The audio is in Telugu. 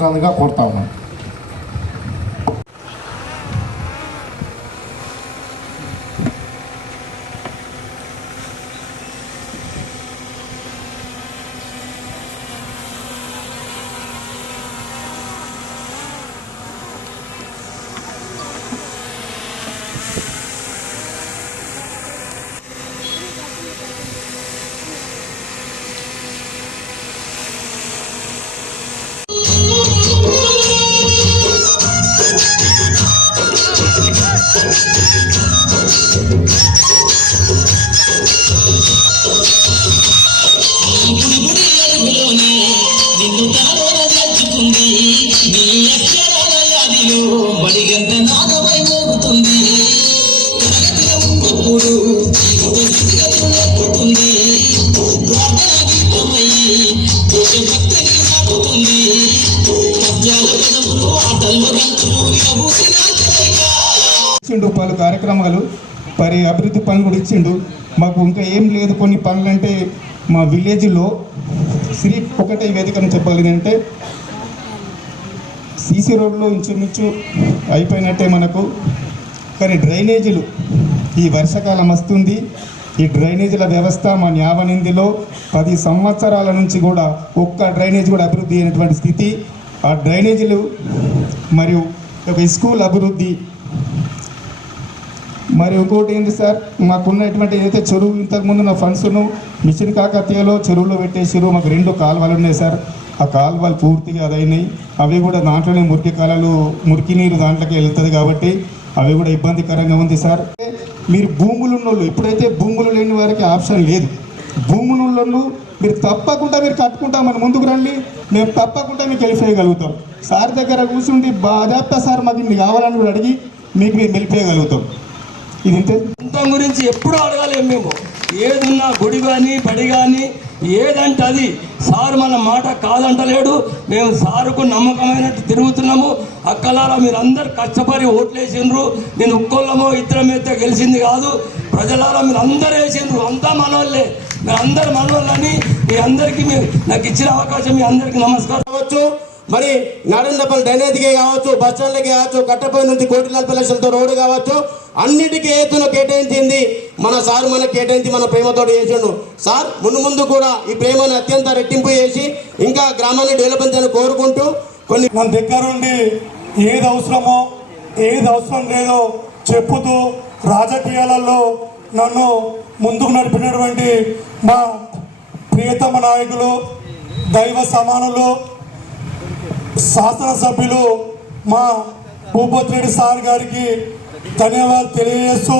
మాట్లాడాల్సిందిగా కోరుతా ఉన్నాను ఇచ్చిండు పలు కార్యక్రమాలు మరి అభివృద్ధి పనులు కూడా ఇచ్చిండు. మాకు ఇంకా ఏం లేదు కొన్ని పనులు అంటే మా విలేజ్లో శ్రీ ఒకటే వేదికను చెప్పగలిగిందంటే సీసీ రోడ్లో ఇంచుమించు అయిపోయినట్టే మనకు. కానీ డ్రైనేజీలు ఈ వర్షాకాలం వస్తుంది. ఈ డ్రైనేజీల వ్యవస్థ మా న్యావనిందిలో పది సంవత్సరాల నుంచి కూడా ఒక్క డ్రైనేజ్ కూడా అభివృద్ధి అయినటువంటి స్థితి. ఆ డ్రైనేజీలు మరియు ఒక స్కూల్ అభివృద్ధి. మరి ఇంకోటి ఏంటి సార్? మాకున్నటువంటి ఏదైతే చెరువు ఇంతకుముందు నా ఫండ్స్ను మిషన్ కాకతీయలో చెరువులో పెట్టేసారు మాకు రెండు కాలువలు ఉన్నాయి సార్. ఆ కాలువలు పూర్తిగా అదైనాయి. అవి కూడా దాంట్లోనే మురికి కాలాలు మురికి నీరు దాంట్లోకి వెళ్తుంది కాబట్టి అవి కూడా ఇబ్బందికరంగా ఉంది సార్. మీరు భూములు ఉన్నోళ్ళు ఇప్పుడైతే భూములు లేని వారికి ఆప్షన్ లేదు. భూములు ఉన్నోళ్ళు మీరు తప్పకుండా మీరు కట్టుకుంటాం మన ముందుకు రండి మేము తప్పకుండా మీకు వెళ్ళిపోయగలుగుతాం. సార్ దగ్గర కూర్చుండి బాధ్యత సార్ మాకు మీకు కావాలని కూడా అడిగి మీకు మేము వెళ్ళిపోయగలుగుతాం. ఇది ఇంత. గురించి ఎప్పుడూ అడగాలేము మేము. ఏదున్నా గుడి కానీ బడి కానీ ఏదంటే అది సార్ మన మాట కాదంటలేడు. మేము సారుకు నమ్మకమైనట్టు తిరుగుతున్నాము. అక్కలారా మీరందరు కష్టపడి ఓట్లేసిండ్రు. నేను ఒక్కోళ్ళమో ఇద్దరమైతే గెలిచింది కాదు. ప్రజలారా మీరు వేసిండ్రు. అంతా మనోళ్ళే. మీరు అందరు మనోళ్ళని మీ అందరికీ మీరు నాకు ఇచ్చిన అవకాశం మీ అందరికీ నమస్కారం. మరి నరేంద్రపల్లి డ్రైనేజ్కి కావచ్చు బస్ స్టాండ్లకి కావచ్చు కట్టపై నుంచి కోటి నలభై లక్షలతో రోడ్డు కావచ్చు అన్నిటికీ ఎత్తున కేటాయించింది మన సార్ మనకు కేటాయించి మన ప్రేమతో చేసిండు. సార్ ముందు ముందు కూడా ఈ ప్రేమను అత్యంత రెట్టింపు చేసి ఇంకా గ్రామాన్ని డెవలప్మెంట్ అని కోరుకుంటూ కొన్ని మన దగ్గరుండి ఏది అవసరమో ఏది అవసరం లేదో చెప్పుతూ రాజకీయాలలో నన్ను ముందుకు నడిపినటువంటి మా ప్రియతమ నాయకులు దైవ సమానులు శాసనసభ్యులు మా భూపతి రెడ్డి సార్ గారికి ధన్యవాదాలు తెలియజేస్తూ